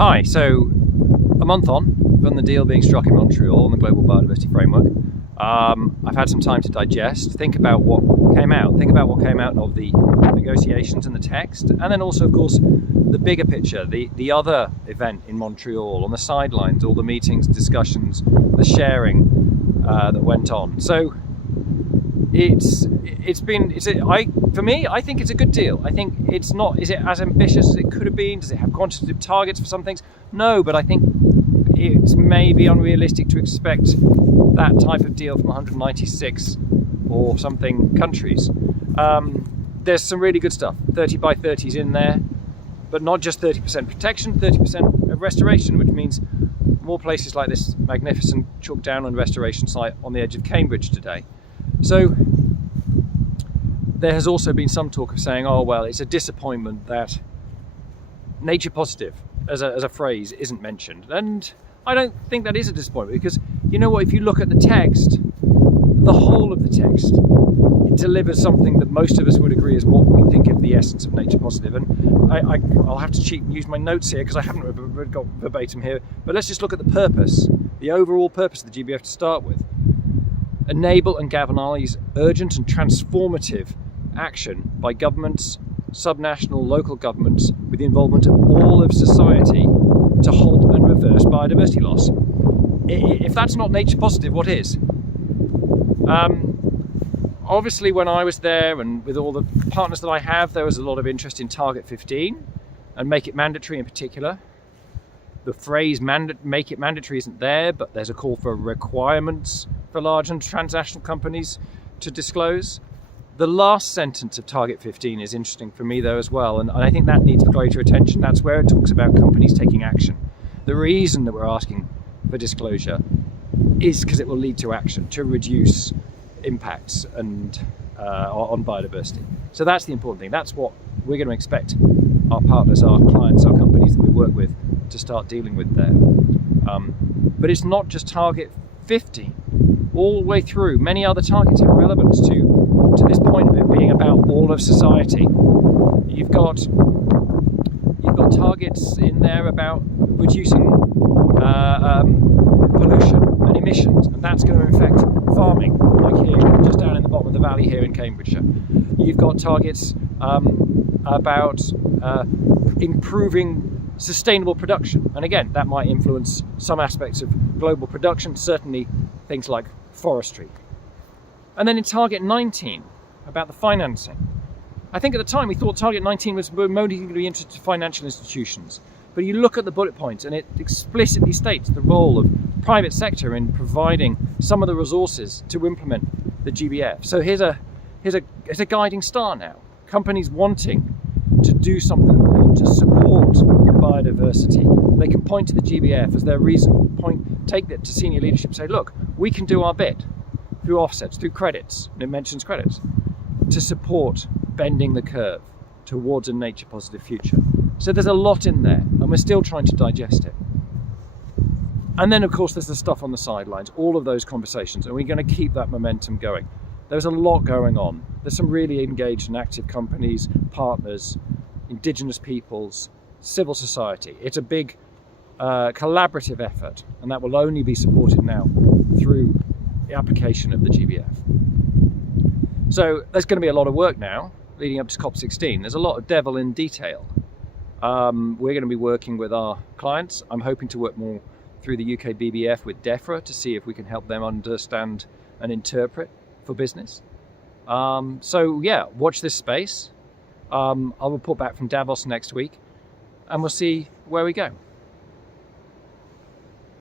Hi, so a month on from the deal being struck in Montreal on the Global Biodiversity Framework, I've had some time to digest, think about what came out of the negotiations and the text, and then also, of course, the bigger picture, the other event in Montreal, on the sidelines, all the meetings, discussions, the sharing that went on. So for me, I think it's a good deal. I think it's not, is it as ambitious as it could have been? Does it have quantitative targets for some things? No, but I think it's maybe unrealistic to expect that type of deal from 196 or something countries. There's some really good stuff. 30 by 30s in there, but not just 30% protection, 30% of restoration, which means more places like this magnificent chalk downland restoration site on the edge of Cambridge today. So there has also been some talk of saying, oh well, it's a disappointment that nature positive as a phrase isn't mentioned. And I don't think that is a disappointment, because you know what, if you look at the text, the whole of the text, it delivers something that most of us would agree is what we think of the essence of nature positive. And I'll have to cheat and use my notes here because I haven't got verbatim here, but let's just look at the purpose, the overall purpose of the GBF to start with. Enable and galvanise urgent and transformative action by governments, subnational, local governments, with the involvement of all of society to halt and reverse biodiversity loss. If that's not nature positive, what is? Obviously, when I was there and with all the partners that I have, there was a lot of interest in Target 15 and make it mandatory in particular. The phrase make it mandatory isn't there, but there's a call for requirements for large and transnational companies to disclose. The last sentence of Target 15 is interesting for me though as well, and I think that needs greater attention. That's where it talks about companies taking action. The reason that we're asking for disclosure is because it will lead to action, to reduce impacts and on biodiversity. So that's the important thing. That's what we're going to expect our partners, our clients, our companies that we work with to start dealing with there. But it's not just Target 15. All the way through, many other targets have relevance to this point of it being about all of society. You've got targets in there about reducing pollution and emissions, and that's going to affect farming, like here, just down in the bottom of the valley here in Cambridgeshire. You've got targets about improving sustainable production, and again, that might influence some aspects of global production, certainly things like forestry. And then in Target 19, about the financing. I think at the time we thought Target 19 was only going to be interested to financial institutions. But you look at the bullet points and it explicitly states the role of private sector in providing some of the resources to implement the GBF. So here's a guiding star now. Companies wanting to do something more to support biodiversity, they can point to the GBF as their reason, take that to senior leadership, say, look, we can do our bit through offsets, through credits, and it mentions credits, to support bending the curve towards a nature positive future. So there's a lot in there, and we're still trying to digest it. And then of course there's the stuff on the sidelines, all of those conversations, and we're going to keep that momentum going. There's a lot going on. There's some really engaged and active companies, partners, indigenous peoples, civil society. It's a big collaborative effort, and that will only be supported now through the application of the GBF. So there's going to be a lot of work now leading up to COP16. There's a lot of devil in detail. We're going to be working with our clients. I'm hoping to work more through the UK BBF with DEFRA to see if we can help them understand and interpret for business. So yeah, watch this space. I'll report back from Davos next week, and we'll see where we go.